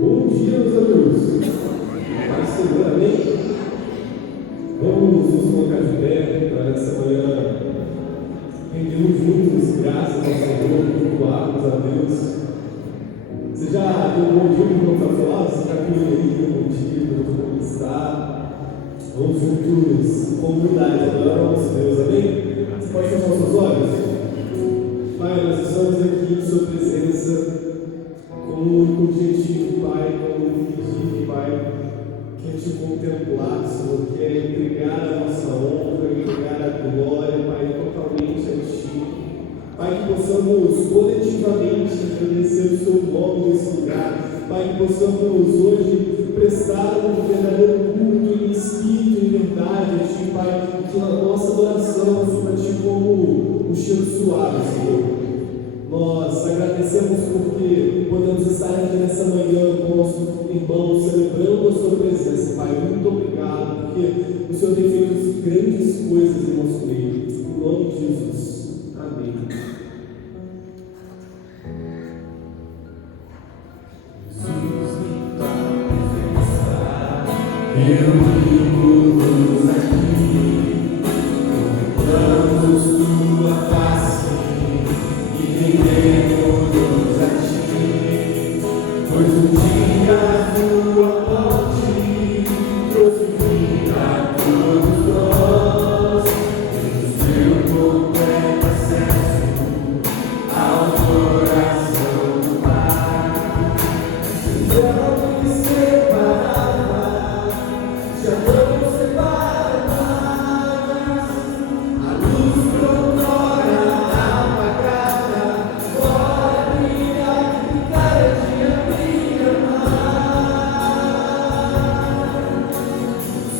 Bom dia, meus amigos. Paz do Senhor, amém? Vamos nos colocar de pé para essa manhã rendermos juntos graças ao Senhor, cultuarmos a Deus. Você já deu um bom dia para o nosso lado? Você já viu ele? Bom dia, como está? Vamos juntos, comunidade, adorar o nosso Deus, amém? Você pode fechar os seus olhos? Pai, nós estamos aqui em Sua presença com um único objetivo, Pai, com um objetivo, Pai, que é Te contemplar, Senhor, que é entregar a nossa honra, entregar a glória, Pai, totalmente a Ti. Pai, que possamos coletivamente agradecer o Seu nome nesse lugar. Pai, que possamos hoje prestar um verdadeiro culto em espírito e em verdade a Ti, Pai, que a nossa adoração seja a Ti como um cheiro suave, Senhor. Nós agradecemos porque podemos estar aqui nessa manhã com nossos irmãos, celebrando a Sua presença, Pai. Muito obrigado, porque o Senhor tem feito grandes coisas em nosso meio. Em nome de Jesus. Amém. Reunimos aqui, contemplamos Tua face e rendemos a Ti, pois um dia a Tua morte trouxe fim a todos nós, temos Teu completo acesso ao coração do Pai. Não me separava, já não separa mais. A luz outrora apagada, agora brilha e cada dia brilha mais.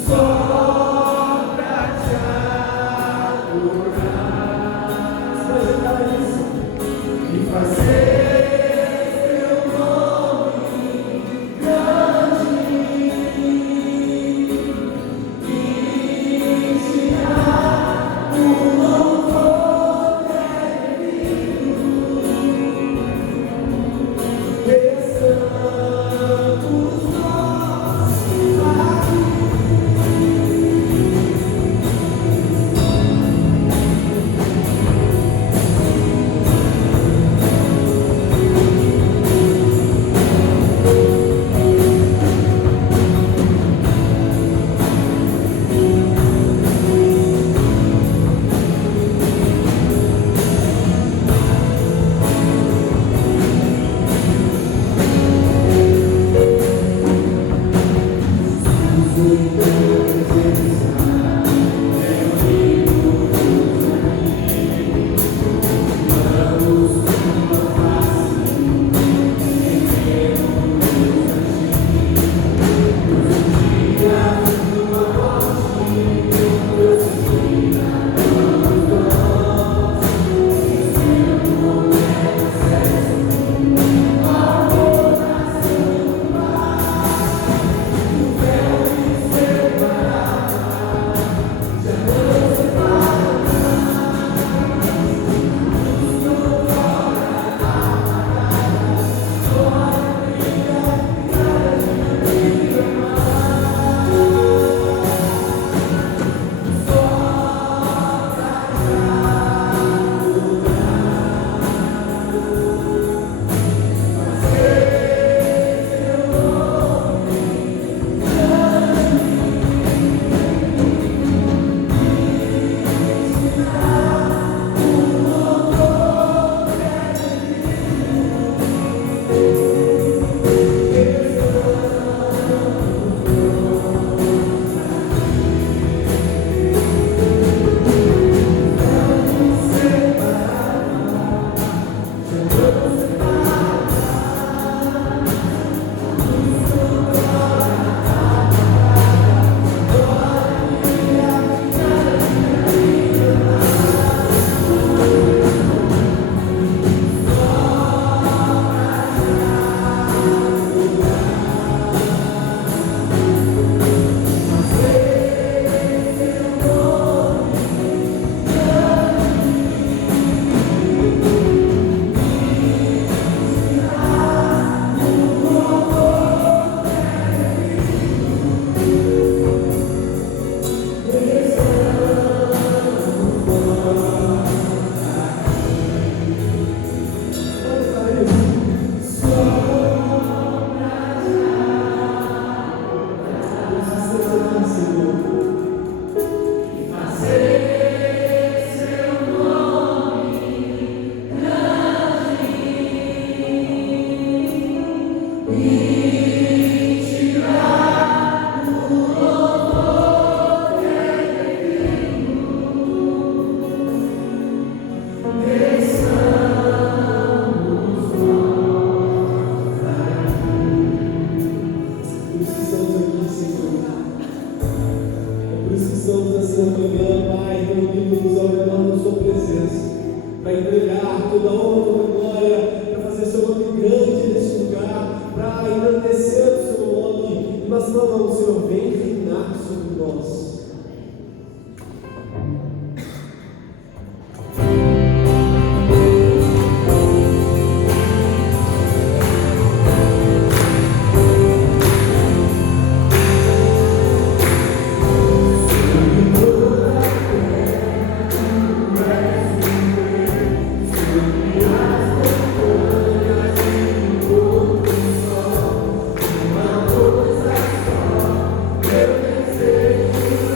Só pra Te adorar, mas é isso e fazer. nós. Uma coisa só eu desejo.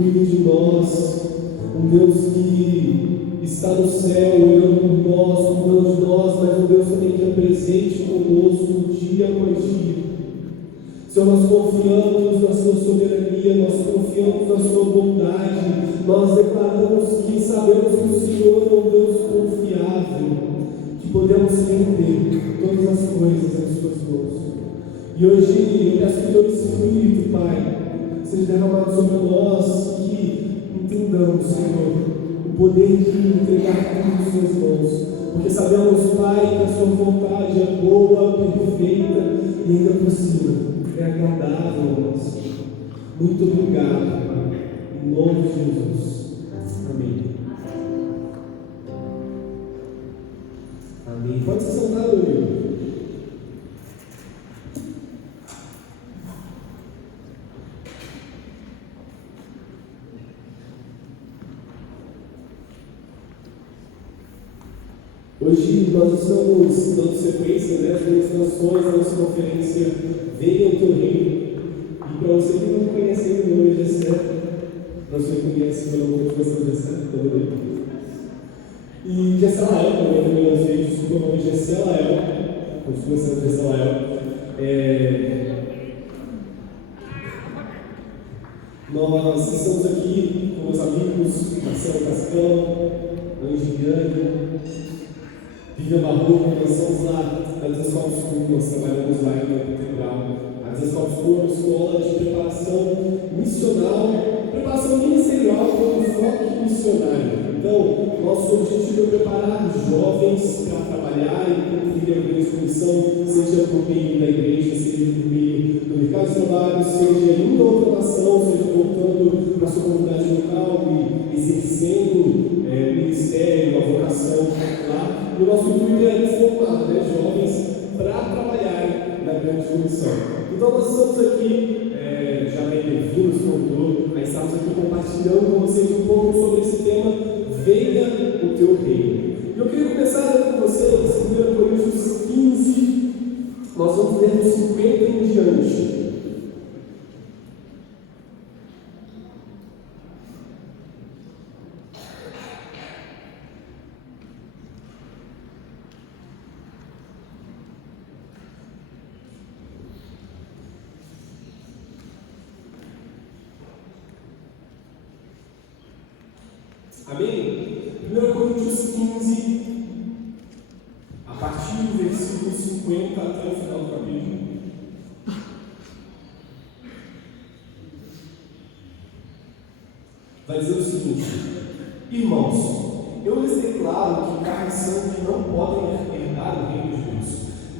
cuida de nós, um Deus que está no céu olhando por nós, cuidando de nós, mas um Deus também que é presente conosco dia após dia. Senhor, nós confiamos na Sua soberania, nós confiamos na Sua bondade, nós declaramos que sabemos que o Senhor é um Deus confiável, que podemos render todas as coisas em Suas mãos. E hoje eu peço que o Teu Espírito, Pai, seja derramado sobre nós, que entendamos, Senhor, o poder de entregar tudo em Suas mãos, porque sabemos, Pai, que a Sua vontade é boa, perfeita e ainda por cima é agradável a nós. Muito obrigado, Pai, em nome de Jesus. Amém. Amém. Pode se sentar, meu amigo. Hoje nós estamos dando sequência às ministrações da nossa conferência Venha o Teu Reino. E para você que não conhece o meu nome é Gessé, para você que conhece o meu nome é Gessé, e Gessé Lael também eu sei, desculpa o nome é Gessé Lael, continua sendo Gessé Lael. Nós estamos aqui com meus amigos Marcelo Cascão, Angiane, Vivian Barroco. Nós estamos lá na Desescola School, nós trabalhamos lá em Campo Integral. A Desescola School é uma escola de preparação missional, preparação ministerial com foco missionário. Então, nosso objetivo é preparar jovens para trabalhar e cumprir a grande comissão, seja por meio da igreja, seja por meio do mercado de trabalho, seja indo a outra nação, seja voltando para a sua comunidade local e exercendo ministério, a vocação lá. E o nosso intuito é formar jovens para trabalhar na grande comissão. Então, nós estamos aqui, já bem nos contou, mas estamos aqui compartilhando com vocês um pouco sobre esse tema. Venha o Teu Reino. E eu queria começar com vocês, 1 Coríntios 15, nós vamos ler do 50 em diante. Amém? 1 Coríntios 15, a partir do versículo 50 até o final do capítulo. Vai dizer o seguinte: irmãos, eu lhes declaro que carne e sangue não podem herdar o reino de Deus,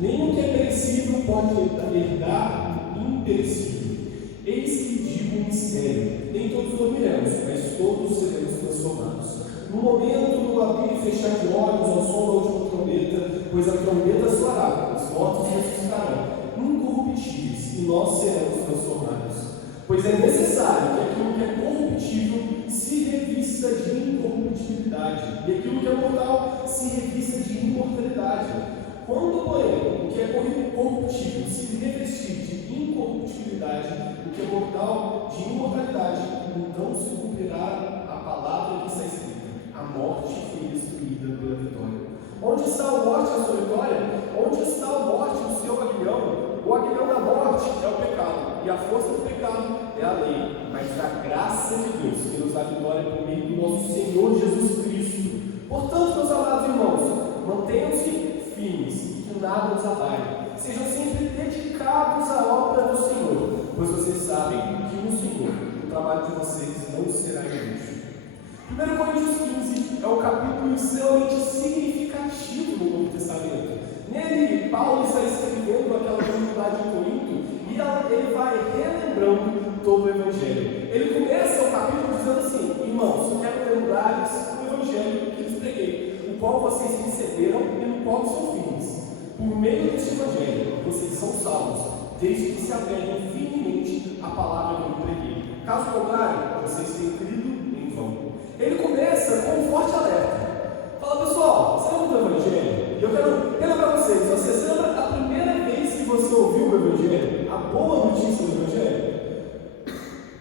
nem o que é perecível pode herdar o imperecível. Eis que digo um mistério: nem todos dormiremos, mas todos seremos transformados. No momento do abrir e fechar de olhos ao som da última trombeta, pois a trombeta soará, os mortos ressuscitarão, incorruptíveis, e nós seremos transformados. Pois é necessário que aquilo que é corruptível se revista de incorruptibilidade, e aquilo que é mortal se revista de imortalidade. Quando, porém, o que é corruptível se revestir de incorruptibilidade, o que é mortal de imortalidade, então se cumprirá a palavra que está escrita: a morte foi destruída pela vitória. Onde está a morte, a sua vitória? Onde está a morte, o seu aguilhão? O aguilhão da morte é o pecado, e a força do pecado é a lei. Mas a graça de Deus que nos dá vitória por meio do nosso Senhor Jesus Cristo. Portanto, meus amados irmãos, mantenham-se firmes e que nada nos abale. Sejam sempre dedicados à obra do Senhor, pois vocês sabem que no Senhor o trabalho de vocês não será inútil. 1 Coríntios 15 é um capítulo extremamente significativo no Novo Testamento. Nele, Paulo está escrevendo aquela comunidade de Corinto e ele vai relembrando todo o Evangelho. Ele começa o capítulo dizendo assim: irmãos, eu quero lembrar-lhes o Evangelho que lhes preguei, o qual vocês receberam e no qual são firmes. Por meio deste Evangelho, vocês são salvos, desde que se apeguem firmemente à palavra que eu preguei. Caso contrário, vocês têm crido em vão. Ele começa com um forte alerta. Fala: pessoal, você lembra do Evangelho? E eu quero lembrar vocês: você lembra da primeira vez que você ouviu o Evangelho? A boa notícia do Evangelho?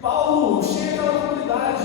Paulo chega àquela comunidade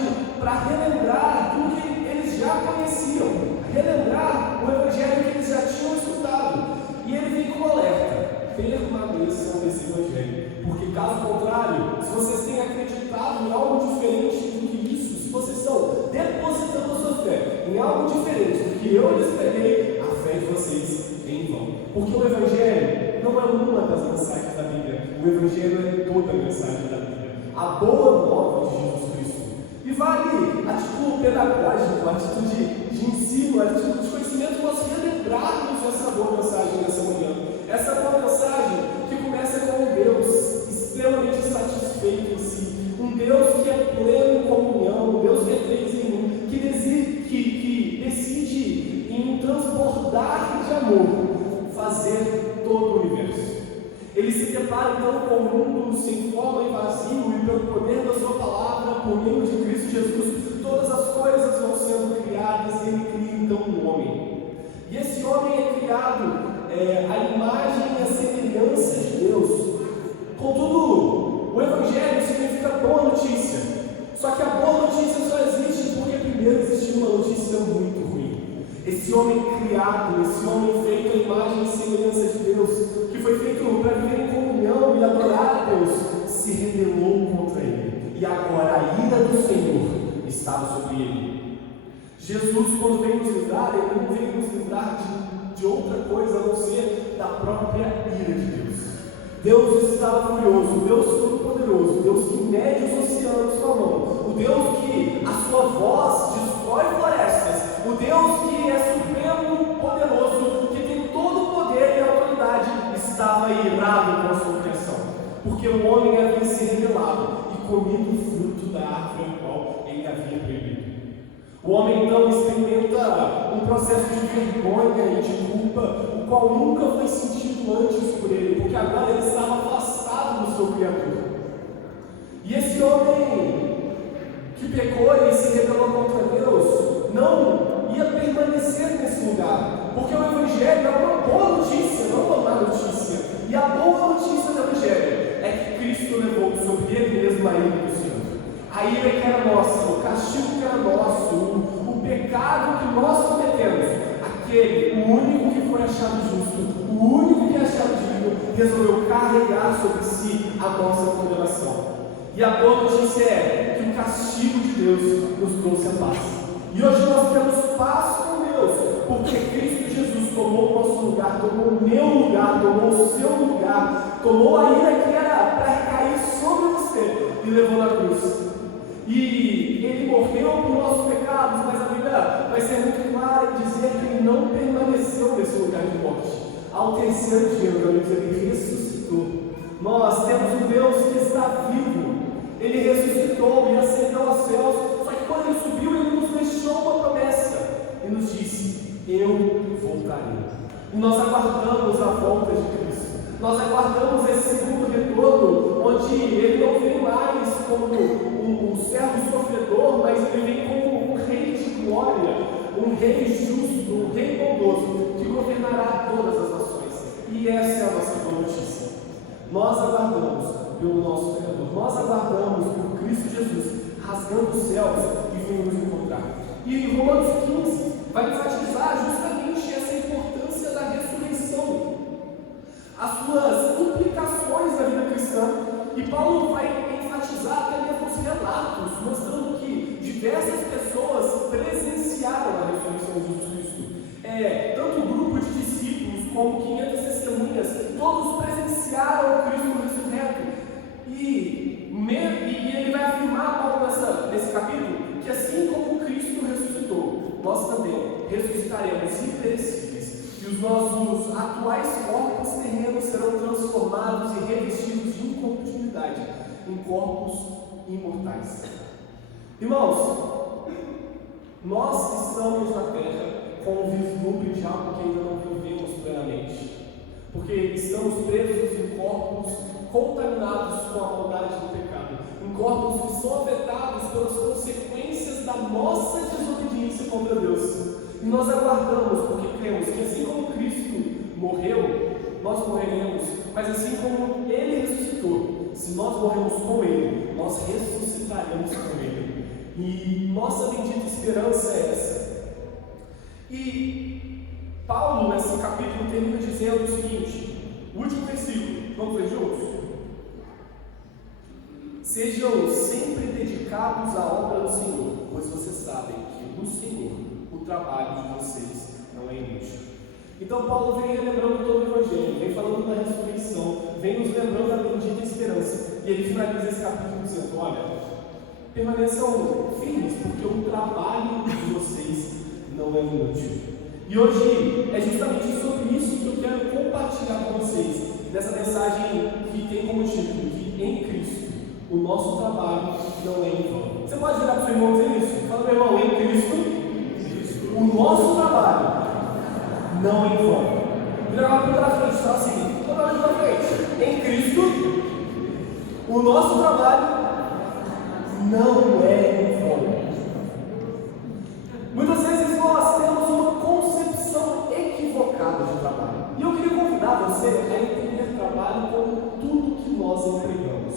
permaneçam nesse Evangelho. Porque, caso contrário, se vocês têm acreditado em algo diferente do que isso, se vocês estão depositando a sua fé em algo diferente do que eu lhes preguei, a fé de vocês é em vão. Porque o Evangelho não é uma das mensagens da Bíblia, o Evangelho é toda a mensagem da Bíblia, a boa nova de Jesus Cristo. E vale a título pedagógico, a título de ensino, a título de conhecimento, nós relembrarmos essa boa mensagem nessa manhã. Essa boa mensagem que começa com um Deus extremamente satisfeito em si, um Deus que é pleno em comunhão, um Deus que é três em um, que decide em transbordar de amor, fazer todo o universo. Ele se depara então com um mundo sem forma e vazio, e pelo poder da sua palavra, por meio de Cristo Jesus, todas as coisas vão sendo criadas, e ele cria então um homem. E esse homem é criado à imagem e à semelhança de Deus. Contudo, o Evangelho significa boa notícia. Só que a boa notícia só existe porque primeiro existiu uma notícia muito ruim. Esse homem criado, esse homem feito à imagem e semelhança de Deus, que foi feito para viver em comunhão e adorar a Deus, se rebelou contra ele. E agora a ira do Senhor estava sobre ele. Jesus, quando veio nos livrar, ele não veio nos livrar de outra coisa a não ser da própria ira de Deus. Deus estava furioso, Deus todo-poderoso, Deus que mede os oceanos com a mão, o Deus que a sua voz destrói florestas, o Deus que é supremo, poderoso, que tem todo o poder e autoridade, estava irado com a sua criação, porque o homem havia se rebelado e comido o fruto da árvore ao qual ele havia proibido. O homem então experimenta um processo de vergonha e de culpa, o qual nunca foi sentido antes por ele, porque agora ele estava afastado do seu Criador. E esse homem que pecou e se rebelou contra Deus, não ia permanecer nesse lugar, porque o Evangelho é uma boa notícia, não uma má notícia. E a boa notícia do Evangelho é que Cristo levou sobre ele mesmo a ira do Senhor. A ira que era nossa, o castigo que era nosso, o pecado que nós cometemos, aquele, o único que foi achado justo, o único que é achado digno, resolveu carregar sobre si a nossa condenação. E a boa notícia é que o castigo de Deus nos trouxe a paz. E hoje nós temos paz com Deus, porque Cristo Jesus tomou o nosso lugar, tomou o meu lugar, tomou o seu lugar, tomou a ira que era para recair sobre você e levou na cruz. E ele morreu por nossos pecados, mas a Bíblia vai ser muito clara em dizer que ele não permaneceu nesse lugar de morte. Ao terceiro dia, meus amigos, ele ressuscitou. Nós temos um Deus que está vivo. Ele ressuscitou e ascendeu aos céus. Só que quando ele subiu, ele nos deixou uma promessa e nos disse: eu voltarei. E nós aguardamos a volta de Cristo. Nós aguardamos esse segundo retorno, onde ele não vem mais como um servo sofredor, mas ele vem como um rei de glória, um rei justo, um rei bondoso, que governará todas as nações. E essa é a nossa boa notícia. Nós aguardamos pelo nosso Criador, nós aguardamos por Cristo Jesus, rasgando os céus e vindo nos encontrar. E Romanos 15 vai enfatizar justamente essa importância da ressurreição, as suas implicações na vida cristã. E Paulo vai enfatizar até mesmo os relatos, mostrando que diversas pessoas presenciaram a ressurreição de Jesus Cristo. Tanto o grupo de discípulos como 500 testemunhas, todos presenciaram o Cristo ressurreto. E ele vai afirmar, Paulo, nesse capítulo, que assim como Cristo ressuscitou, nós também ressuscitaremos imperecíveis. E os nossos atuais corpos terrenos serão transformados e revestidos de incorruptibilidade em corpos imortais. Irmãos, nós estamos na Terra com um vislumbre de algo que ainda não vivemos plenamente, porque estamos presos em corpos contaminados com a maldade do pecado, em corpos que são afetados pelas consequências da nossa desobediência contra Deus. E nós aguardamos, porque cremos que assim como Cristo morreu, nós morreremos, mas assim como Ele ressuscitou, se nós morremos com Ele, nós ressuscitaremos com Ele. E nossa bendita esperança é essa. E Paulo, nesse capítulo, termina dizendo o seguinte: O último versículo, vamos ler juntos? Sejam sempre dedicados à obra do Senhor, pois vocês sabem que no Senhor o trabalho de vocês não é inútil. Então Paulo vem lembrando todo o Evangelho, vem falando da ressurreição, vem nos lembrando da bendita esperança. E ele finaliza esse capítulo dizendo: olha, permaneçam firmes, porque o trabalho de vocês não é inútil. E hoje é justamente sobre isso que eu quero compartilhar com vocês, nessa mensagem que tem como título que em Cristo o nosso trabalho não é em vão. Você pode virar para o seu irmão e dizer isso? Fala, meu irmão, em Cristo o nosso trabalho não é em vão. Vira lá para frente, fala assim, para frente. Em Cristo o nosso trabalho não é em vão. Muitas vezes nós temos uma concepção equivocada de trabalho. E eu queria convidar você a entender trabalho como tudo que nós empregamos.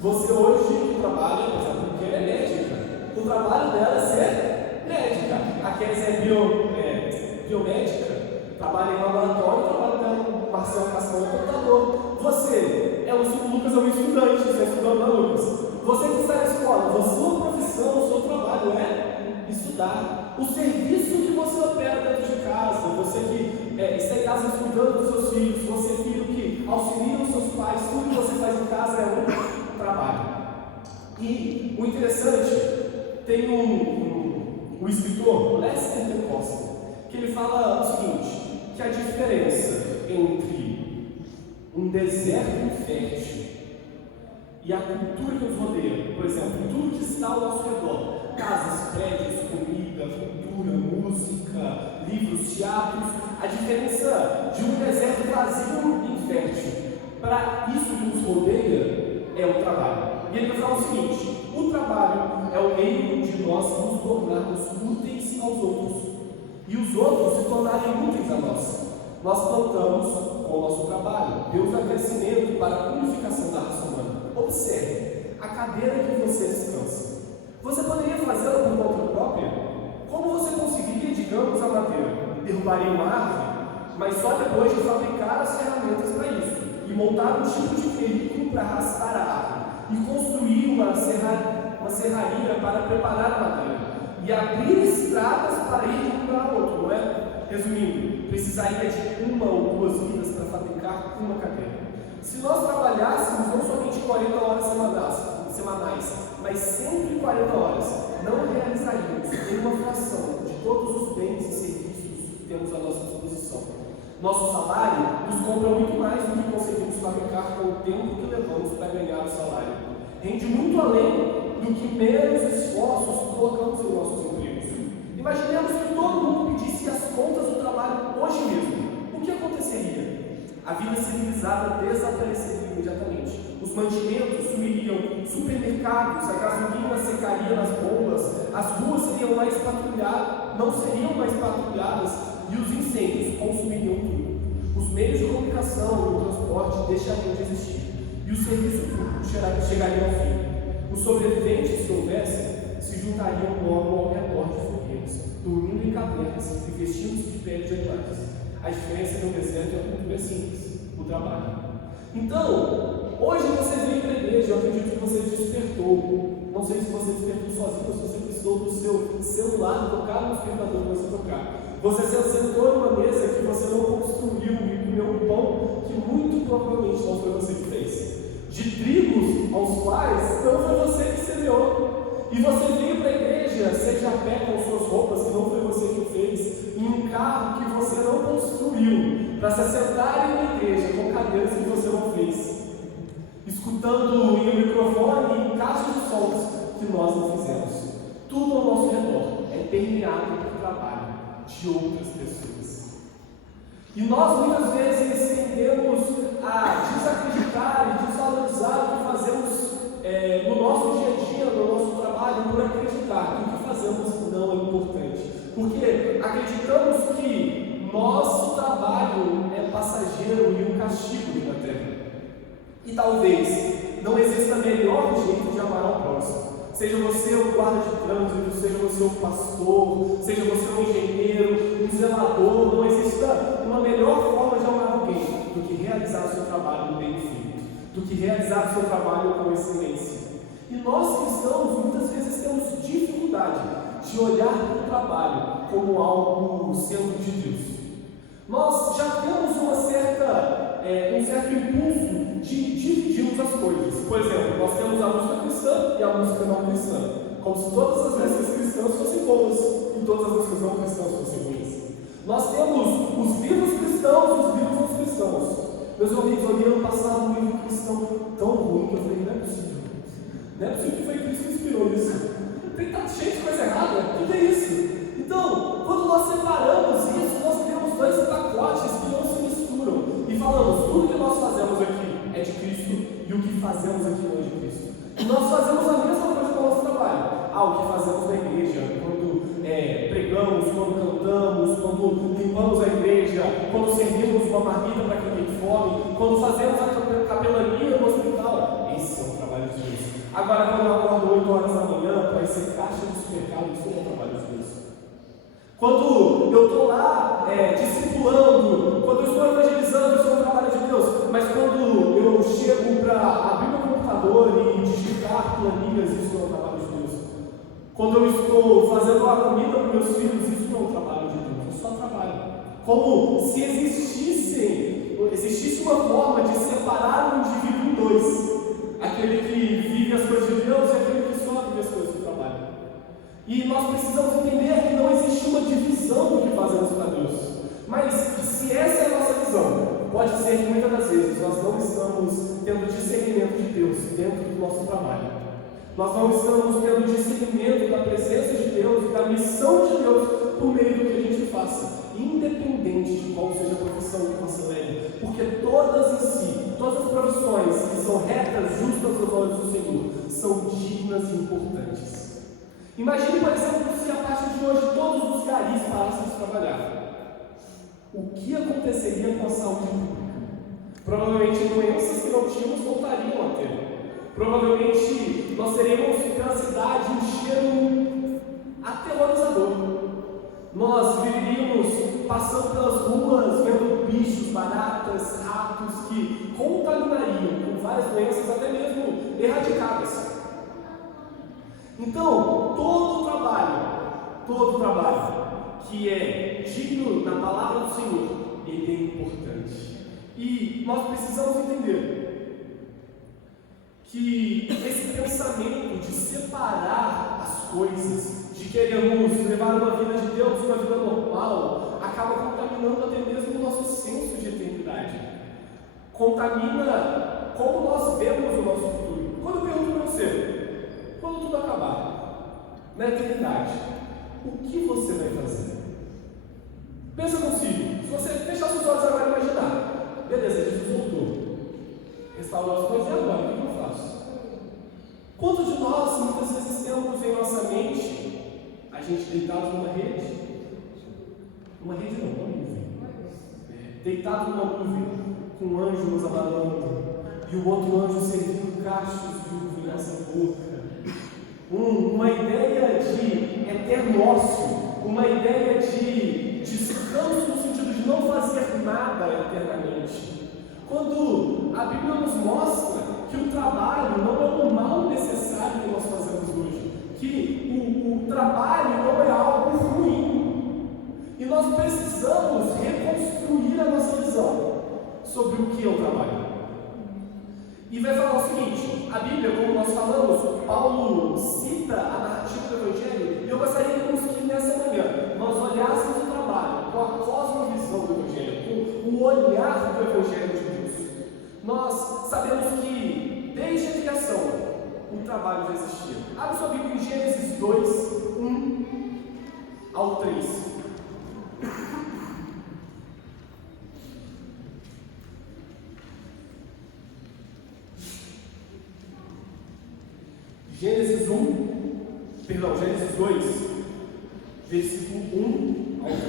Você hoje que trabalha, por exemplo, que é médica, o trabalho dela é ser médica. A Kézia é biomédica, trabalha em laboratório, trabalha dela, o Marcelo Cascão é computador. Você, o Lucas é um estudante, você está estudando na Lucas. Você que está na escola, a sua profissão, o seu trabalho é estudar. O serviço que você opera dentro de casa, você que está em casa cuidando dos seus filhos, você filho que auxilia os seus pais, tudo que você faz em casa é um trabalho. E o interessante, tem um escritor, Lester DeCosta, que ele fala o seguinte, que a diferença entre um deserto fértil e a cultura que nos rodeia, por exemplo, tudo que está ao nosso redor, casas, prédios, comida, cultura, música, livros, teatros, a diferença de um deserto vazio e infértil para isso que nos rodeia é o trabalho. E ele vai falar o seguinte: o trabalho é o meio de nós nos tornarmos úteis aos outros e os outros se tornarem úteis a nós. Nós plantamos com o nosso trabalho, Deus dá crescimento para a purificação da raça humana. Observe, a cadeira que você descansa, você poderia fazê-la por conta própria? Como você conseguiria, digamos, a madeira? Derrubaria uma árvore, mas só depois de fabricar as ferramentas para isso, e montar um tipo de veículo para arrastar a árvore, e construir uma serraria para preparar a madeira, e abrir estradas para ir de um lugar a outro, não é? Resumindo, precisaria de uma ou duas vidas para fabricar uma cadeira. Se nós trabalhássemos não somente 40 horas semanais, mas 140 horas, não realizaríamos nenhuma fração de todos os bens e serviços que temos à nossa disposição. Nosso salário nos compra muito mais do que conseguimos fabricar com o tempo que levamos para ganhar o salário. Rende muito além do que menos esforços colocamos em nossos empregos. Imaginemos que todo mundo pedisse as contas do trabalho hoje mesmo. O que aconteceria? A vida civilizada desapareceria imediatamente. Os mantimentos sumiriam, supermercados, a gasolina secaria nas bombas, as ruas não seriam mais patrulhadas e os incêndios consumiriam tudo. Os meios de comunicação e o transporte deixariam de existir e o serviço público chegaria ao fim. Os sobreviventes, se houvessem, se juntariam logo ao redor de fogueiras, dormindo em cavernas e vestindo-se de pele de animais. A diferença entre o deserto e a cultura é simples: o trabalho. Então, hoje você veio para a igreja, eu acredito que você despertou. Não sei se você despertou sozinho ou se você precisou do seu celular tocar no despertador para você tocar. Você se assentou numa mesa que você não construiu e comeu um pão que muito provavelmente não foi você que fez. De trigos aos quais não foi você que semeou. E você veio para a igreja, seja a pé com suas roupas que não foi você que fez, em um carro que você não construiu, para se assentar em uma igreja com cadeiras que você não fez, escutando em um microfone e em caixas de sons que nós não fizemos. Tudo ao nosso redor é permeado pelo trabalho de outras pessoas. E nós muitas vezes tendemos a desacreditar e desvalorizar o que fazemos no nosso dia a dia, no nosso trabalho, por acreditar que o que fazemos não é importante. Porque acreditamos que nosso trabalho é passageiro e um castigo aqui na terra. E talvez não exista melhor jeito de amar ao próximo. Seja você um guarda de trânsito, seja você um pastor, seja você um engenheiro, um zelador, não exista uma melhor forma de amar alguém do do que realizar o seu trabalho bem feito, do que realizar o seu trabalho com excelência. E nós cristãos muitas vezes temos dificuldade de olhar para o trabalho como algo sendo de Deus. Nós já temos um certo impulso de dividirmos as coisas. Por exemplo, nós temos a música cristã e a música não cristã, como se todas as músicas cristãs fossem boas e todas as músicas não cristãs fossem ruins. Nós temos os livros cristãos e os livros não cristãos. Meus amigos, eu li ano passado um livro cristão tão ruim que eu falei, não é possível. Não é possível que foi Cristo que inspirou isso. Tem que estar cheio de coisa errada. O que é isso? Então, quando nós separamos isso, nós temos dois pacotes que não se misturam. E falamos, tudo que nós fazemos aqui é de Cristo e o que fazemos aqui não é de Cristo. E nós fazemos a mesma coisa com o nosso trabalho. O que fazemos na igreja, quando pregamos, quando cantamos, quando limpamos a igreja, quando servimos uma marmita para quem tem fome, quando fazemos a capelania no hospital. Esse é o trabalho de Deus. Agora, quando eu acordo 8 horas da manhã para ir ser caixa do supermercado, isso não é o trabalho de Deus. Quando eu estou lá discipulando, quando eu estou evangelizando, isso é o trabalho de Deus. Mas quando eu chego para abrir meu computador e digitar planilhas, isso não é o trabalho de Deus. Quando eu estou fazendo a comida para meus filhos, isso não é o trabalho de Deus, é só trabalho. Como se existisse uma forma de separar o indivíduo em dois. Aquele que vive as coisas de Deus e aquele que só vive as coisas do trabalho. E nós precisamos entender que não existe uma divisão do que fazemos para Deus. Mas se essa é a nossa visão, pode ser que muitas das vezes nós não estamos tendo discernimento de Deus dentro do nosso trabalho. Nós não estamos tendo discernimento da presença de Deus e da missão de Deus por meio do que a gente faça, independente de qual seja a profissão que você leve, porque todas em si, todas as profissões que são retas, justas aos olhos do Senhor, são dignas e importantes. Imagine, por exemplo, se a partir de hoje todos os garis parassem de trabalhar. O que aconteceria com a saúde pública? Provavelmente doenças que não tínhamos voltariam a ter. Provavelmente nós teríamos pela cidade um cheiro aterrorizador. Nós viveríamos passando pelas ruas, vendo bichos, baratas, ratos que contaminariam com várias doenças, até mesmo erradicadas. Então, todo trabalho que é digno da palavra do Senhor, ele é importante. E nós precisamos entender que esse pensamento de separar as coisas, de queremos levar uma vida de Deus, uma vida normal, acaba contaminando até mesmo o nosso senso de eternidade. Contamina como nós vemos o nosso futuro. Quando eu pergunto para você, quando tudo acabar, na eternidade, o que você vai fazer? Pensa consigo. Se você fechar os olhos agora e imaginar, beleza, Jesus voltou, restaurou as coisas, e agora? O que eu faço? Quantos de nós muitas vezes temos em nossa mente a gente deitado numa rede? Uma rede não, uma nuvem. Deitado numa nuvem, com um anjo nos abalando, e o outro anjo servindo cachos de uva em nossa boca. Uma ideia de eterno ócio, uma ideia de descanso no sentido de não fazer nada eternamente. Quando a Bíblia nos mostra que o trabalho não é um mal necessário que nós fazemos hoje, que o trabalho não é algo ruim, e nós precisamos reconstruir a nossa visão sobre o que é o trabalho. E vai falar o seguinte: a Bíblia, como nós falamos, Paulo cita a narrativa do Evangelho, e eu gostaria que nessa manhã nós olhássemos o trabalho com a cosmovisão do Evangelho, com o olhar do Evangelho de Deus. Nós sabemos que desde a criação o trabalho já existia. Abre sua Bíblia em Gênesis 2, 1 ao 3. Gênesis 2, versículo 1 ao 3.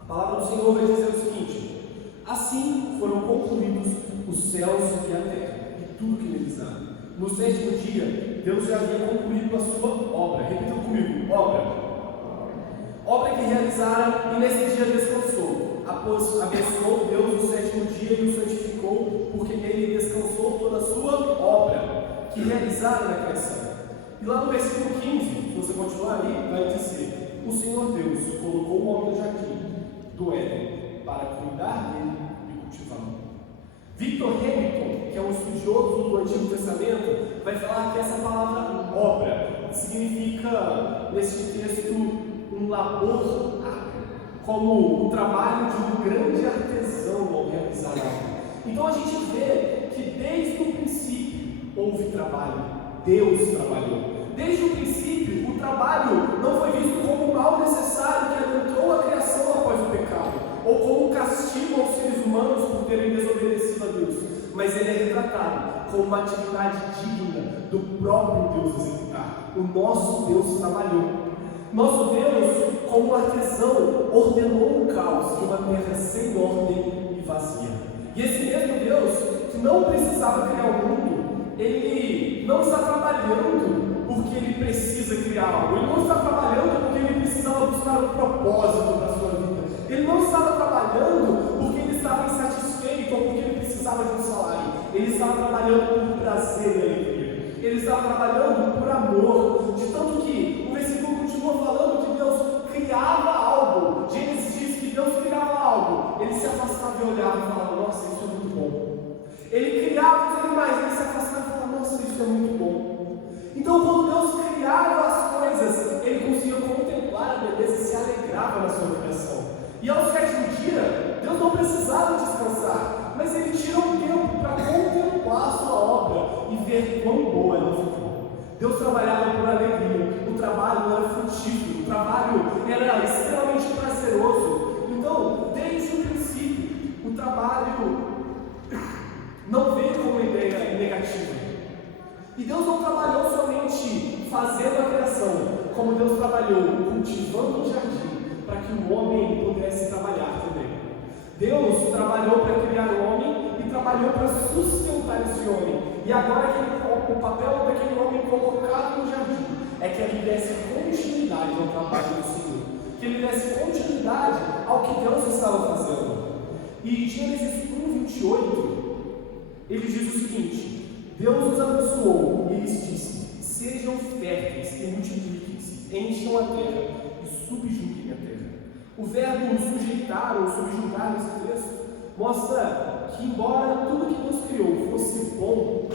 A palavra do Senhor vai dizer o seguinte: assim foram concluídos os céus e a terra, e tudo que neles há. No sétimo dia, Deus já havia concluído a sua obra. Repita comigo: obra. Obra que realizaram e nesse dia descansou. Após abençoou Deus o sétimo dia e o santificou, porque nele descansou toda a sua obra que realizaram na criação. E lá no versículo 15, se você continuar ali, vai dizer: o Senhor Deus colocou o homem no jardim do Éden para cuidar dele e cultivá-lo. Victor Hamilton, que é um estudioso do Antigo Testamento, vai falar que essa palavra obra significa, neste texto, um labor árduo, como o trabalho de um grande artesão ao realizar algo. Então a gente vê que desde o princípio houve trabalho, Deus trabalhou. Desde o princípio, o trabalho não foi visto como um mal necessário que adentrou a criação após o pecado, ou como um castigo aos seres humanos por terem desobedecido a Deus, mas ele é retratado como uma atividade digna do próprio Deus executar. O nosso Deus trabalhou. Nosso Deus, como artesão, ordenou o caos de uma terra sem ordem e vazia. E esse mesmo Deus, que não precisava criar o mundo, ele não está trabalhando porque ele precisa criar algo. Ele não está trabalhando porque ele precisava buscar um propósito para a sua vida. Ele não estava trabalhando porque ele estava insatisfeito ou porque ele precisava de um salário. Ele estava trabalhando por prazer e alegria. Ele estava trabalhando por amor. De tanto que o versículo continua falando que Deus criava algo. Gênesis diz que Deus criava algo. Ele se afastava e olhava e falava: nossa, isso é muito bom. Ele criava os animais, ele se afastava e falava: nossa, isso é muito bom. Então, quando Deus criava as coisas, ele conseguia contemplar a beleza e se alegrava na sua criação. E ao sétimo dia, Deus não precisava descansar, mas ele tirou um tempo para contemplar a sua obra e ver quão boa ela ficou. Deus trabalhava por alegria, o trabalho era frutífero, o trabalho era extremamente prazeroso. Então, desde o princípio, o trabalho não veio como uma ideia negativa. E Deus não trabalhou somente fazendo a criação, como Deus trabalhou cultivando o jardim, para que o homem pudesse trabalhar também. Deus trabalhou para criar o homem e trabalhou para sustentar esse homem. E agora o papel daquele homem colocado no jardim é que ele desse continuidade ao trabalho do Senhor, que ele desse continuidade ao que Deus estava fazendo. E Gênesis 1:28, ele diz o seguinte: Deus os abençoou e lhes disse: sejam férteis e multipliquem-se, encham a terra e subjuguem a terra. O verbo sujeitar ou subjugar nesse texto mostra que, embora tudo que Deus criou fosse bom,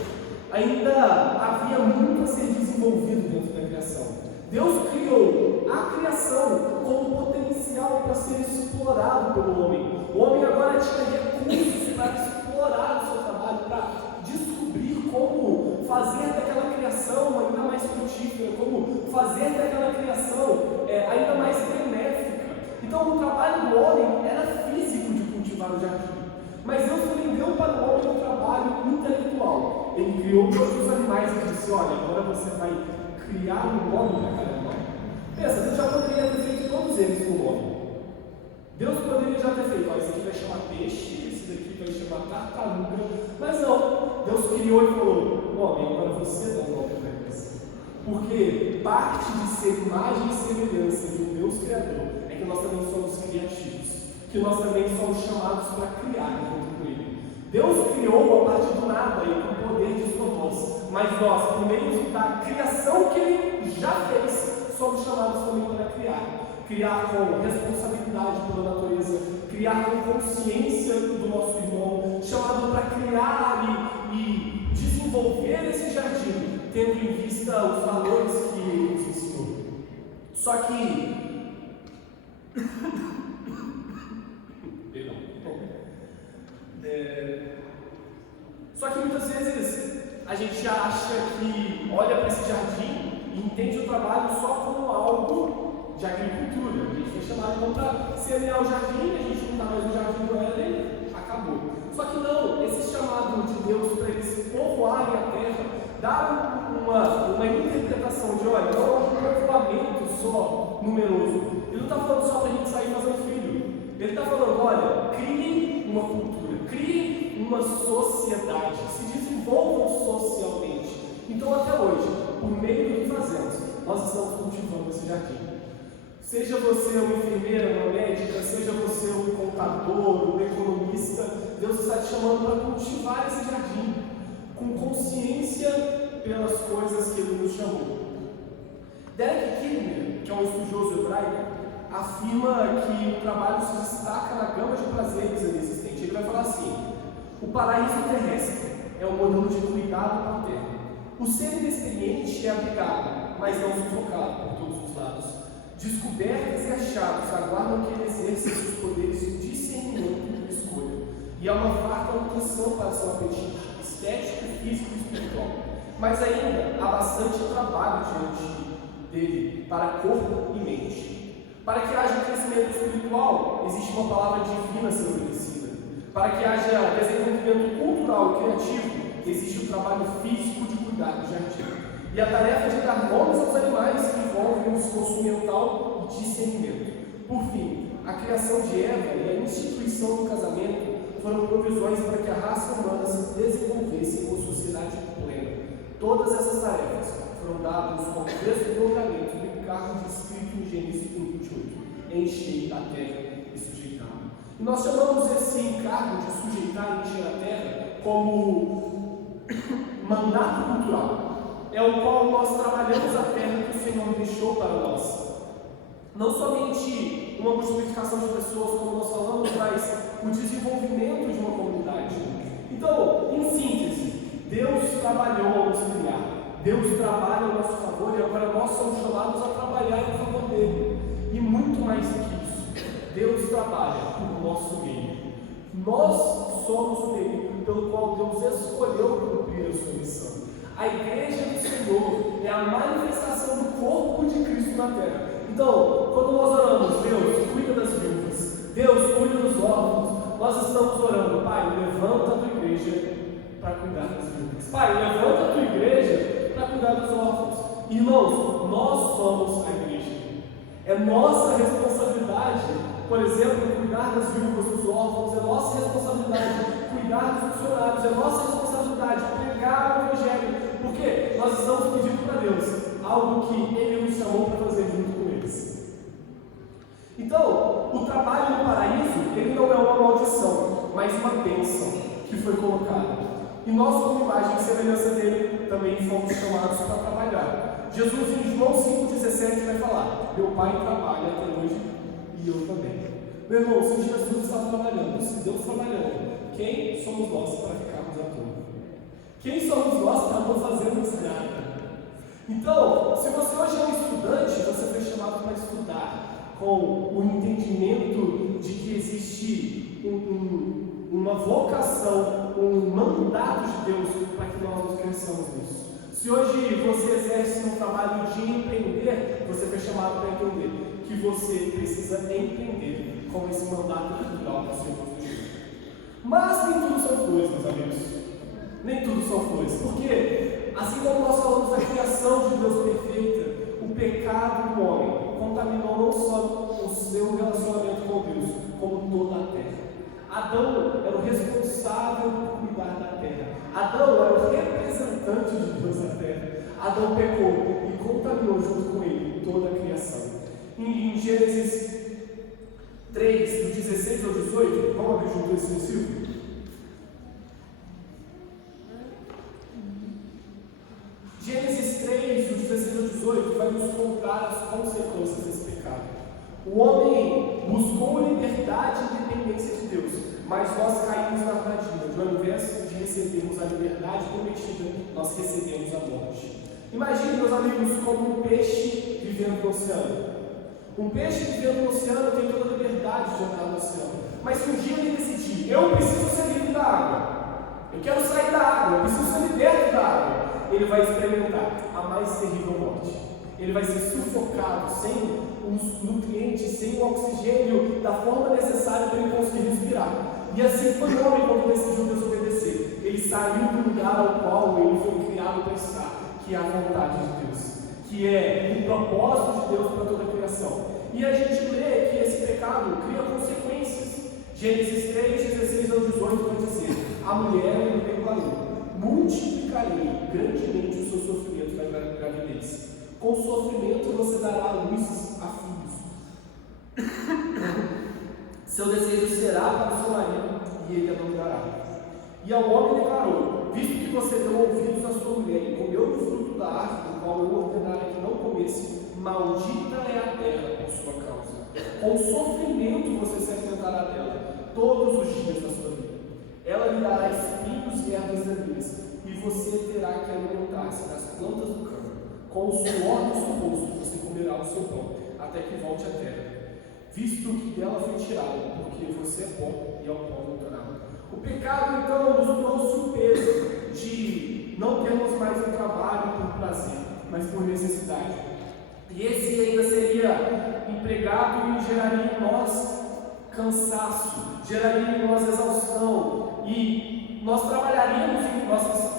ainda havia muito a ser desenvolvido dentro da criação. Deus criou a criação com potencial para ser explorado pelo homem. O homem agora tinha recursos para explorar o seu trabalho, para descobrir como fazer daquela criação ainda mais frutífera, como fazer daquela criação ainda mais benéfica. Então o trabalho do homem era físico de cultivar o jardim, mas Deus também deu para o homem um trabalho intelectual. Ele criou todos os animais e disse: olha, agora você vai criar um nome para cada animal. Pensa, Deus já poderia ter feito todos eles com nome. Deus poderia já ter feito: ó, esse aqui vai chamar peixe, esse daqui vai chamar tartaruga. Mas não, Deus criou e falou: homem, agora você dá um nome para eles. Porque parte de ser imagem e semelhança de um Deus Criador é que nós também somos criativos, que nós também somos chamados para criar junto com Ele. Deus criou a partir do nada e com o poder de sua voz, mas nós, por meio da criação que Ele já fez, somos chamados também para criar com responsabilidade pela natureza, criar com consciência do nosso irmão, chamado para criar e desenvolver esse jardim, tendo em vista os valores que Ele nos ensinou. Só que Só que muitas vezes a gente acha que olha para esse jardim e entende o trabalho só como algo de agricultura. A gente foi chamado então para semear o jardim, a gente não está mais no jardim do Éden, acabou. Só que não, esse chamado de Deus para eles povoarem a terra, dá uma interpretação de: olha, não é um povoamento só numeroso. Ele não está falando só para a gente sair fazendo filho. Ele está falando: olha, crie uma cultura, crie uma sociedade, se desenvolvam socialmente. Então, até hoje, por meio do que fazemos, nós estamos cultivando esse jardim. Seja você uma enfermeira, uma médica, seja você um contador, um economista, Deus está te chamando para cultivar esse jardim, com consciência pelas coisas que Ele nos chamou. Derek Kidner, que é um estudioso hebraico, afirma que o trabalho se destaca na gama de prazeres ali existentes. Ele vai falar assim: o paraíso terrestre é um modelo de cuidado paterno. O ser inexperiente é abrigado, mas não sufocado por todos os lados. Descobertas e achados aguardam que ele exerça seus poderes de discernimento e escolha. E há uma farta nutrição para seu apetite estético, físico e espiritual. Mas ainda há bastante trabalho diante dele para corpo e mente. Para que haja crescimento espiritual, existe uma palavra divina sendo obedecida. Para que haja desenvolvimento cultural e criativo, existe o trabalho físico de cuidar do jardim. E a tarefa de dar nomes aos animais que envolve um esforço mental e discernimento. Por fim, a criação de Eva e a instituição do casamento foram provisões para que a raça humana se desenvolvesse em uma sociedade plena. Todas essas tarefas foram dadas como desdobramento do encargo descrito em Gênesis 1:28. Enchei a terra e sujeitar. E nós chamamos esse encargo de sujeitar e encher a terra como mandato cultural. É o qual nós trabalhamos a terra que o Senhor deixou para nós. Não somente uma multiplicação de pessoas, como nós falamos, mas o desenvolvimento de uma comunidade. Então, em síntese, Deus trabalhou ao nos criar. Deus trabalha ao nosso favor e agora nós somos chamados a trabalhar em favor dele. E muito mais do que isso, Deus trabalha por nosso meio. Nós somos o meio pelo qual Deus escolheu cumprir a sua missão. A igreja do Senhor é a manifestação do corpo de Cristo na terra. Então, quando nós oramos, Deus, cuida das viúvas, Deus, cuida dos órfãos, nós estamos orando, Pai, levanta a tua igreja para cuidar das viúvas. Pai, levanta a tua igreja para cuidar dos órfãos. Irmãos, nós somos a igreja. É nossa responsabilidade, por exemplo, cuidar das viúvas, dos órfãos, é nossa responsabilidade cuidar dos funcionários, é nossa responsabilidade pregar o Evangelho, porque nós estamos pedindo para Deus algo que Ele nos chamou para fazer junto com eles. Então, o trabalho no paraíso, ele não é uma maldição, mas uma bênção que foi colocada. E nós, como imagem e semelhança dele, também fomos chamados para trabalhar. Jesus, em João 5,17, vai falar: meu Pai trabalha até hoje e eu também. Meu irmão, se Jesus está trabalhando, se Deus trabalhando, quem somos nós para ficarmos à toa? Quem somos nós para não fazermos nada? Então, se você hoje é um estudante, você foi chamado para estudar com o entendimento de que existe uma vocação, um mandato de Deus para que nós nos cresçamos nisso. Se hoje você exerce um trabalho de empreender, você foi chamado para entender que você precisa empreender com esse mandato cultural do Senhor Jesus. Mas nem tudo são flores, meus amigos. Nem tudo são flores. Porque, assim como nós falamos da criação de Deus perfeita, o pecado do homem contaminou não só o seu relacionamento com Deus, como toda a terra. Adão era o responsável por cuidar da terra. Adão era o representante de Deus na terra. Adão pecou e contaminou junto com ele toda a criação. Em Gênesis 3, do 16 ao 18, vamos abrir junto esse versículo? Gênesis 3, do 16 ao 18, vai nos contar as consequências desse pecado. O homem buscou liberdade e independência de Deus, mas nós caímos na armadilha, de ao invés de recebermos a liberdade prometida, nós recebemos a morte. Imagine, meus amigos, como um peixe vivendo no oceano. Um peixe vivendo no oceano tem toda a liberdade de andar no oceano. Mas se um dia ele decidir, eu preciso ser livre da água, eu quero sair da água, eu preciso ser liberto da água, ele vai experimentar a mais terrível morte. Ele vai ser sufocado, sem os nutrientes, sem o oxigênio da forma necessária para ele conseguir respirar. E assim foi o homem quando decidiu desobedecer. Ele saiu do lugar ao qual ele foi criado para estar, que é a vontade de Deus, que é o propósito de Deus para toda a criação. E a gente lê que esse pecado cria consequências. Gênesis 3, 16 ao 18 vai dizer: a mulher ele declarou: multiplicarei grandemente o seu sofrimento na gravidez. Com sofrimento você dará à luz a filhos. Seu desejo será para o seu marido, e ele a dominará. E ao homem declarou: visto que você deu ouvidos à sua mulher e comeu do fruto da árvore, do qual eu ordenara que não comesse, maldita é a terra por sua causa. Com sofrimento você se alimentará dela todos os dias da sua vida. Ela lhe dará espinhos e ervas daninhas, e você terá que alimentar-se das plantas do campo. Com o suor do seu rosto você comerá o seu pão, até que volte à terra, visto que dela foi tirado, porque você é pó e ao pó voltará. O pecado, então, nos trouxe o peso de não termos mais um trabalho por prazer, mas por necessidade. E esse ainda seria empregado e geraria em nós cansaço, geraria em nós exaustão, e nós trabalhamos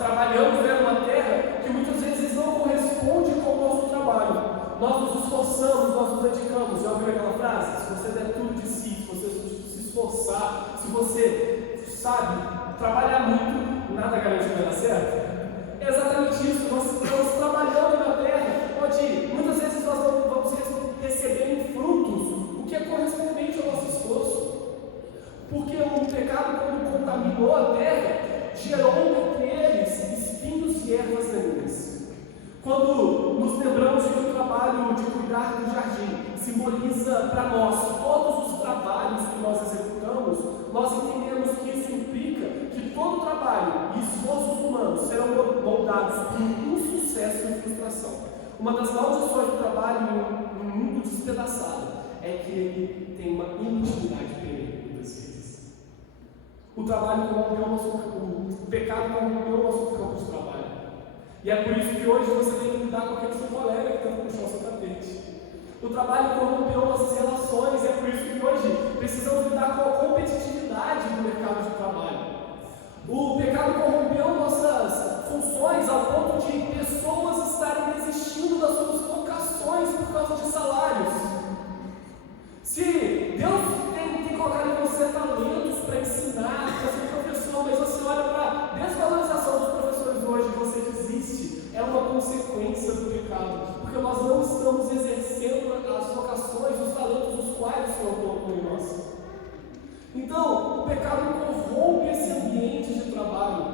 numa terra que muitas vezes não corresponde com o nosso trabalho. Nós nos esforçamos, nós nos dedicamos. Já ouviu aquela frase? Se você der tudo de si, se você se esforçar, se você, trabalhar muito, nada garante que vai dar certo. É exatamente isso. Nós estamos trabalhando na terra, onde muitas vezes nós não vamos receber frutos, o que é correspondente ao nosso esforço. Porque o pecado, quando contaminou a terra, gerou entre eles espinhos e ervas daninhas. Quando nos lembramos que o trabalho de cuidar do jardim simboliza para nós todos os trabalhos que nós executamos, nós entendemos que isso implica que todo trabalho e esforços humanos serão moldados por insucesso e frustração. Uma das maldições do trabalho em um mundo despedaçado é que ele tem uma inutilidade perene, muitas vezes. O pecado corrompeu o nosso campo de trabalho. E é por isso que hoje você tem que lidar com aquele seu colega que tenta puxar o seu tapete. O trabalho corrompeu nossas relações, e é por isso que hoje precisamos lidar com a competitividade do mercado de trabalho. O pecado corrompeu nossas funções ao ponto de pessoas estarem desistindo das suas vocações por causa de salários. Se Deus tem colocado em você talentos para ensinar, para ser professor, mas você olha para a desvalorização dos professores hoje e você desiste, é uma consequência do pecado, porque nós não estamos exercendo as vocações, os talentos dos quais o Senhor colocou em nós. Então, o pecado corrompe esse ambiente de trabalho,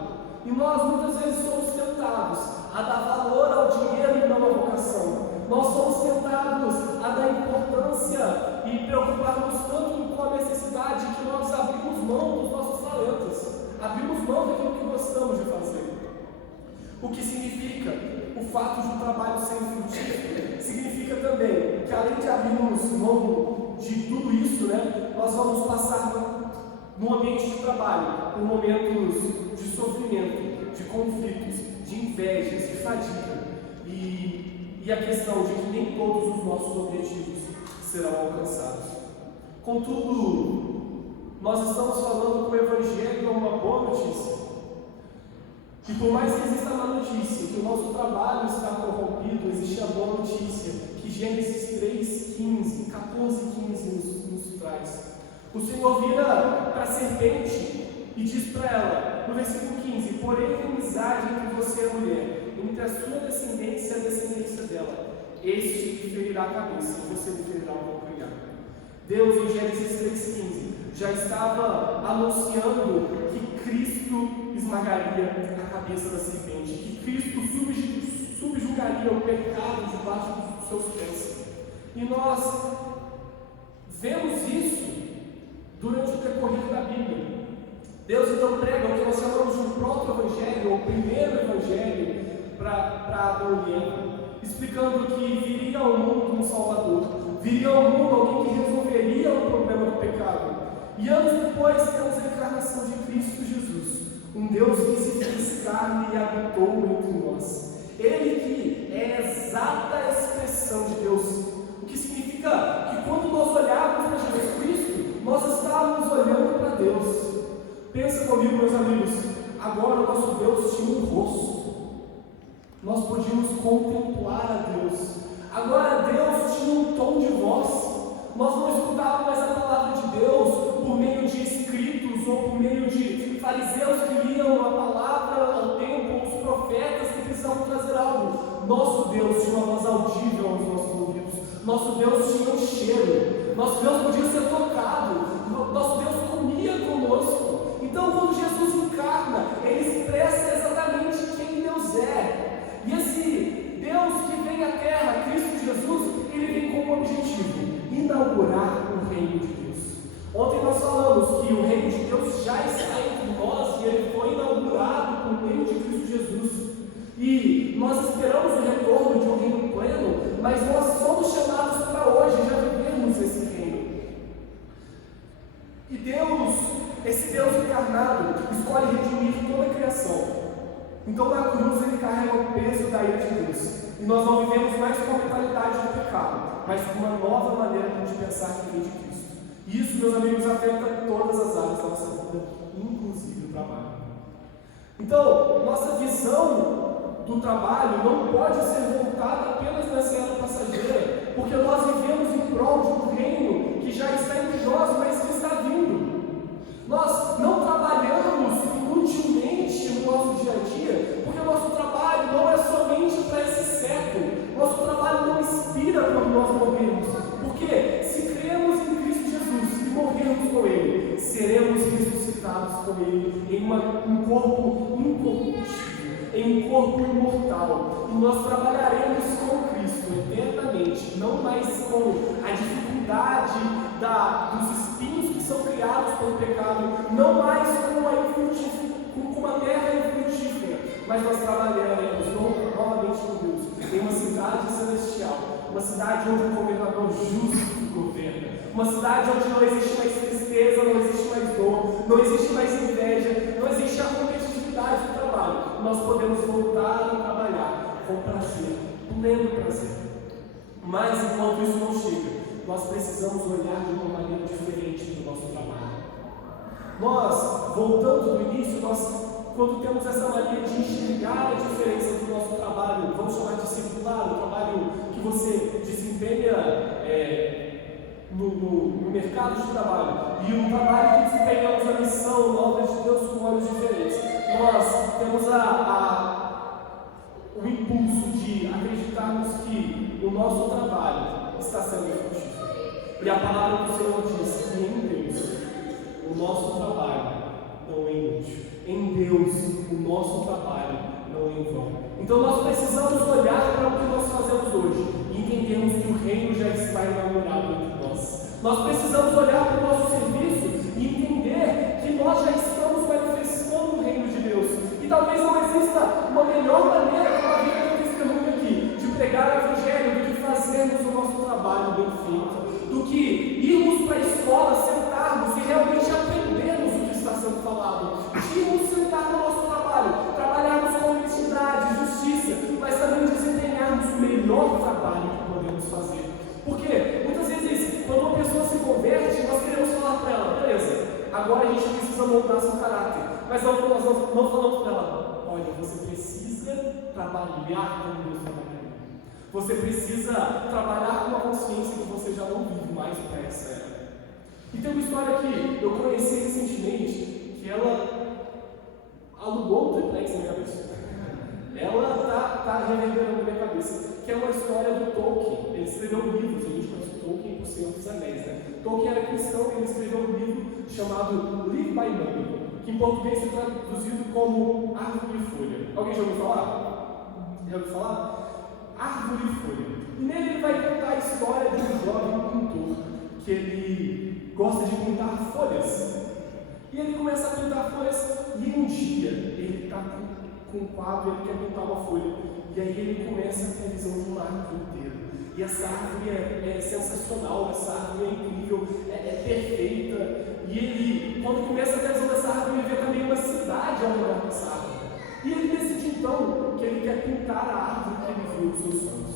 e nós muitas vezes somos tentados a dar valor ao dinheiro e não à vocação. Nós somos tentados a dar importância e preocuparmos tanto com a necessidade que nós abrimos mão dos nossos talentos, abrimos mão daquilo que gostamos de fazer. O que significa o fato de um trabalho ser infrutífero, significa também que além de abrirmos mão de tudo isso, nós vamos passar no ambiente de trabalho por momentos de sofrimento, de conflitos, de invejas, de fadiga e a questão de que nem todos os nossos objetivos serão alcançados. Contudo, nós estamos falando que o Evangelho é uma boa notícia. E por mais que exista a má notícia, que o nosso trabalho está corrompido, existe a boa notícia, que Gênesis 3:15, 14:15 nos traz. O Senhor vira para a serpente e diz para ela, no versículo 15: porém, inimizade entre você e a mulher, entre a sua descendência e a descendência dela. Este lhe ferirá a cabeça e você lhe ferirá o calcanhar. Deus, em Gênesis 3:15, já estava anunciando que Cristo esmagaria a cabeça da serpente, que Cristo subjugaria o pecado debaixo dos seus pés. E nós vemos isso durante o decorrer da Bíblia. Deus então prega o que nós chamamos de um proto-evangelho, ou primeiro evangelho, para Adão e Eva, explicando que viria ao mundo um Salvador, viria ao mundo alguém que resolveria o problema do pecado. E anos depois temos a encarnação de Cristo Jesus, um Deus que se fez carne e habitou entre nós. Ele que é a exata expressão de Deus, o que significa que quando nós olharmos para Jesus Cristo, nós estávamos olhando para Deus. Pensa comigo, meus amigos, agora o nosso Deus tinha um rosto. Nós podíamos contemplar a Deus. Agora Deus tinha um tom de voz. Nós não escutávamos mais a palavra de Deus por meio de escritos ou por meio de fariseus que liam a palavra ao templo precisavam trazer algo. Nosso Deus tinha uma voz audível aos nossos ouvidos. Nosso Deus tinha um cheiro. Nosso Deus podia ser tocado. Nosso Deus comia conosco. Então, quando Jesus encarna, ele expressa exatamente quem Deus é. E esse Deus que vem à terra, Cristo Jesus, ele vem com um objetivo: inaugurar o reino de Deus. Ontem nós falamos que o reino de Deus já está entre nós e ele foi inaugurado por meio de Cristo Jesus. E nós esperamos o retorno de um reino pleno, mas nós somos chamados para hoje já vivermos esse reino. E Deus, esse Deus encarnado, escolhe redimir toda a criação. Então na cruz ele carrega o peso da ira de Deus. E nós não vivemos mais com a mentalidade do pecado, mas com uma nova maneira de pensar que vem de Cristo. E isso, meus amigos, afeta todas as áreas da nossa vida, inclusive o trabalho. Então, nossa visão do trabalho não pode ser voltada apenas nessa era passageira, porque nós vivemos em prol de um reino que já está entre nós, mas que está vindo. Nós não trabalhamos inutilmente no nosso dia a dia, porque o nosso trabalho não é somente para esse século. Nosso trabalho não expira quando nós morremos, porque se cremos em Cristo Jesus e morrermos com Ele, seremos ressuscitados com Ele em um corpo incorruptível, em um corpo imortal, e nós trabalharemos com Cristo eternamente, não mais com a dificuldade dos espinhos que são criados pelo pecado, não mais com uma terra infrutífera, mas nós trabalharemos novamente com Deus, em uma cidade celestial, uma cidade onde um governador justo governa, uma cidade onde não existe mais tristeza, não existe mais dor, não existe mais inveja, não existe a competitividade do trabalho. Nós podemos voltar a trabalhar com prazer, pleno prazer. Mas enquanto isso não chega, nós precisamos olhar de uma maneira diferente do nosso trabalho. Nós, voltando do início, quando temos essa mania de enxergar a diferença do nosso trabalho, vamos chamar de circular, o trabalho que você desempenha no mercado de trabalho, e o trabalho que desempenhamos na missão, na obra de Deus, com olhos diferentes. Nós temos o impulso de acreditarmos que o nosso trabalho está sendo frutífero. E a palavra do Senhor diz que em Deus o nosso trabalho não é inútil. Em Deus o nosso trabalho não é em vão. Então nós precisamos olhar para o que nós fazemos hoje e entendermos que o reino já está inaugurado entre nós. Nós precisamos olhar para o nosso serviço e entender que nós já estamos manifestando o reino de Deus. E talvez não exista uma melhor maneira, como a Bíblia tem testemunho aqui, de pregar o Evangelho do que fazermos o nosso trabalho bem feito, do que irmos para a escola, sentarmos e realmente aprendermos o que está sendo falado, de irmos sentar no nosso trabalho, trabalharmos com honestidade, justiça, mas também desempenharmos o melhor trabalho que podemos fazer. Porque muitas vezes, quando uma pessoa se converte, nós queremos falar para ela: beleza, agora a gente precisa moldar seu caráter, mas nós não falamos para ela: olha, você precisa trabalhar como Deus trabalha. Você precisa trabalhar com uma consciência que você já não vive mais para essa era. E tem uma história que eu conheci recentemente, que ela alugou um triplex na minha cabeça. Ela está reverberando na minha cabeça, que é uma história do Tolkien. Ele escreveu um livro, a gente conhece o Tolkien por Senhor dos Anéis, né? Tolkien era cristão e ele escreveu um livro chamado Live by Money, que em português é traduzido como Árvore e Folha. Alguém já ouviu falar? Já ouviu falar? Árvore e Folha. E nele ele vai contar a história de um jovem pintor que ele gosta de pintar folhas. E ele começa a pintar folhas e um dia ele está com um quadro, ele quer pintar uma folha. E aí ele começa a ter a visão de uma árvore inteira. E essa árvore é sensacional, essa árvore é incrível, é perfeita. E ele, quando começa a ter a visão dessa árvore, ele vê também uma cidade ao redor dessa árvore. E ele decide então que ele quer pintar a árvore que ele viu nos seus sonhos.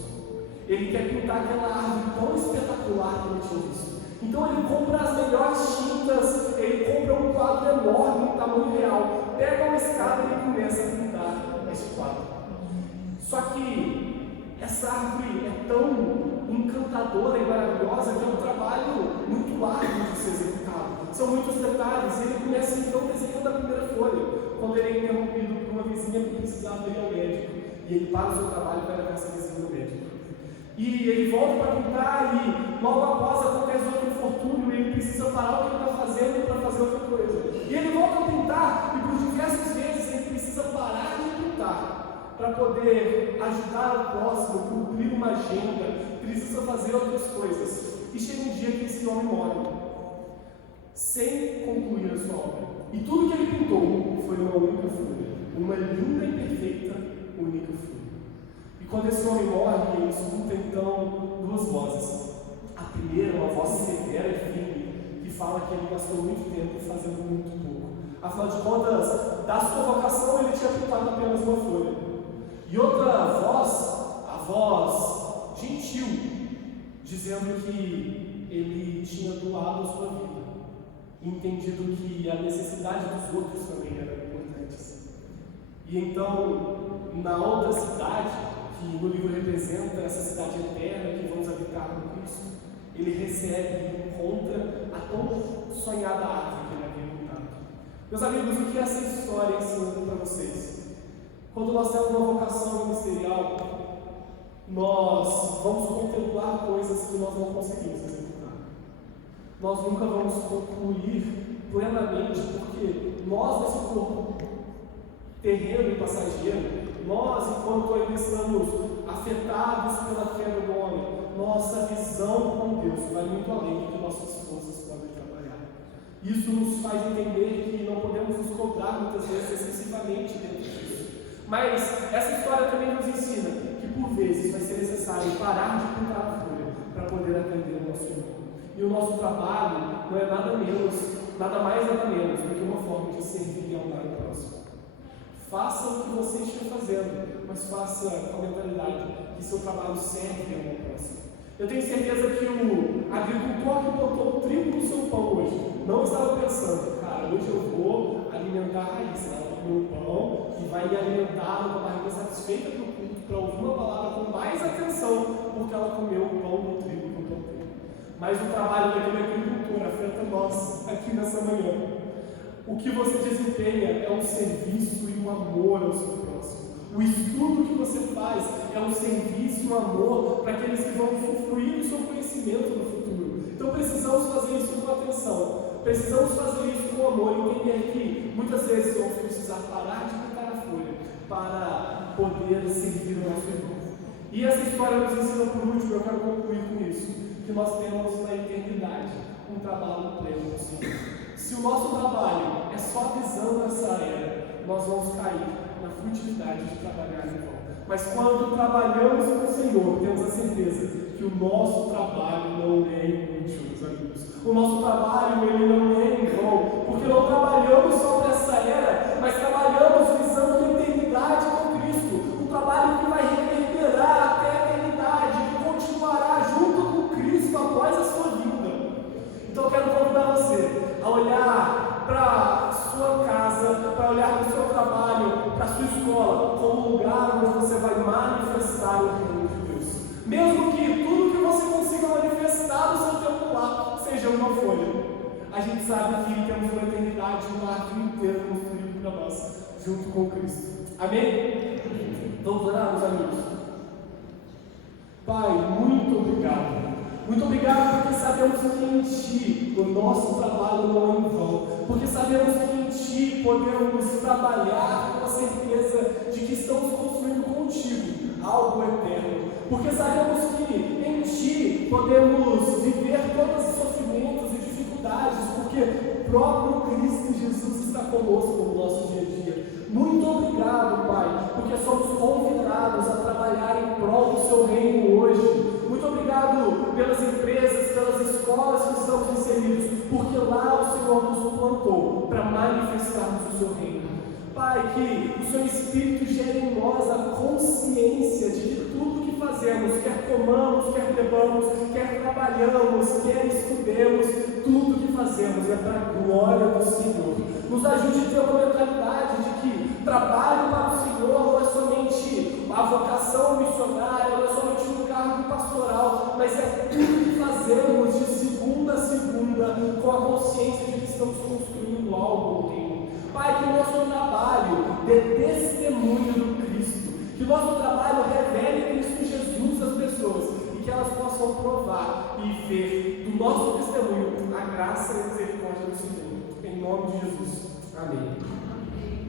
Ele quer pintar aquela árvore tão espetacular que ele tinha visto. Então ele compra as melhores tintas, ele compra um quadro enorme em tamanho real, pega uma escada e começa a pintar esse quadro. Só que essa árvore é tão encantadora e maravilhosa que é um trabalho muito árduo de ser executado. São muitos detalhes, e ele começa então desenhando a primeira folha, quando ele é interrompido por uma vizinha que precisava ir ao médico. E ele para o seu trabalho para levar essa visita no médico. E ele volta para pintar e logo após acontece outro infortúnio e ele precisa parar o que ele está fazendo para fazer outra coisa. E ele volta a pintar e por diversas vezes ele precisa parar de pintar para poder ajudar o próximo, cumprir uma agenda, precisa fazer outras coisas. E chega um dia que esse homem morre, sem concluir a sua obra. E tudo que ele pintou foi uma única folha, uma linda e perfeita única folha. E quando esse homem morre, ele escuta então duas vozes. A primeira, uma voz severa e firme, que fala que ele gastou muito tempo fazendo muito pouco. Afinal de contas, da sua vocação ele tinha pintado apenas uma folha. E outra voz, a voz gentil, dizendo que ele tinha doado a sua vida, entendido que a necessidade dos outros também era importante. E então, na outra cidade, que no livro representa essa cidade eterna que vamos habitar com Cristo, ele recebe e encontra a tão sonhada árvore que ele havia pintado. Meus amigos, o que essa história ensina para vocês? Quando nós temos uma vocação ministerial, nós vamos contemplar coisas que nós não conseguimos executar. Nós nunca vamos concluir plenamente, porque nós, nesse corpo terreno e passageiro, nós, enquanto ainda estamos afetados pela queda do homem, nossa visão com Deus vai muito além do que nossas forças podem trabalhar. Isso nos faz entender que não podemos nos cobrar muitas vezes excessivamente dentro disso. Mas essa história também nos ensina que por vezes vai ser necessário parar de pintar a folha para poder atender o nosso irmão. E o nosso trabalho não é nada mais nada menos do que uma forma de servir e amar o próximo. Faça o que você esteja fazendo, mas faça com a mentalidade que seu trabalho serve ao próximo. Eu tenho certeza que o agricultor que plantou trigo no seu pão hoje não estava pensando, cara, hoje eu vou alimentar a Raíssa, ela vai comer um pão e vai me alimentar com a barriga satisfeita para o culto, para ouvir uma palavra com mais atenção, porque ela comeu o pão do trigo que eu plantei. Mas o trabalho daquele agricultor afeta nós aqui nessa manhã. O que você desempenha é um serviço e um amor ao seu próximo. O estudo que você faz é um serviço e um amor para aqueles que vão usufruir do seu conhecimento no futuro. Então precisamos fazer isso com atenção. Precisamos fazer isso com amor e entender que muitas vezes vamos precisar parar de pintar a folha para poder servir o nosso irmão. E essa história nos ensina por último, eu quero concluir com isso, que nós temos na eternidade um trabalho pleno no Senhor. Se o nosso trabalho é só visando essa era, nós vamos cair na futilidade de trabalhar em vão. Mas quando trabalhamos com o Senhor, temos a certeza que o nosso trabalho não é inútil, meus amigos. O nosso trabalho ele não é em vão, porque não trabalhamos só para essa era, mas trabalhamos visando a eternidade com Cristo. Um trabalho que vai reverberar até a eternidade, que continuará junto com Cristo após a sua vida. Então eu quero convidar você a olhar para a sua casa, para olhar para o seu trabalho, para a sua escola, como um lugar onde você vai manifestar o reino de Deus. Mesmo que tudo que você consiga manifestar no seu tempo lá seja uma folha. A gente sabe que temos uma eternidade, um arco inteiro construído para nós, junto com Cristo. Amém? Vamos orar, meus amigos. Pai, muito obrigado. Muito obrigado porque sabemos que em Ti o nosso trabalho não é em vão. Porque sabemos que em Ti podemos trabalhar com a certeza de que estamos construindo contigo algo eterno. Porque sabemos que em Ti podemos viver todos os sofrimentos e dificuldades, porque o próprio Cristo Jesus está conosco no nosso dia a dia. Muito obrigado, Pai, porque somos convidados a trabalhar em prol do Seu reino hoje. Muito obrigado pelas empresas, pelas escolas que estamos inseridos, porque lá o Senhor nos plantou para manifestarmos o Seu reino. Pai, que o Seu Espírito gere em nós a consciência de que tudo que fazemos, quer comamos, quer bebamos, quer trabalhamos, quer estudemos, tudo que fazemos é para a glória do Senhor. Nos ajude a ter uma mentalidade de que trabalho para o Senhor não é somente a vocação missionária, não é somente um cargo pastoral, mas é tudo que fazemos de segunda a segunda com a consciência de que estamos construindo algo no reino. Pai, que o nosso trabalho dê testemunho do Cristo, que Que nosso trabalho revele Cristo Jesus às pessoas e que elas possam provar e ver do nosso testemunho a graça e a misericórdia do Senhor. Em nome de Jesus. Amém.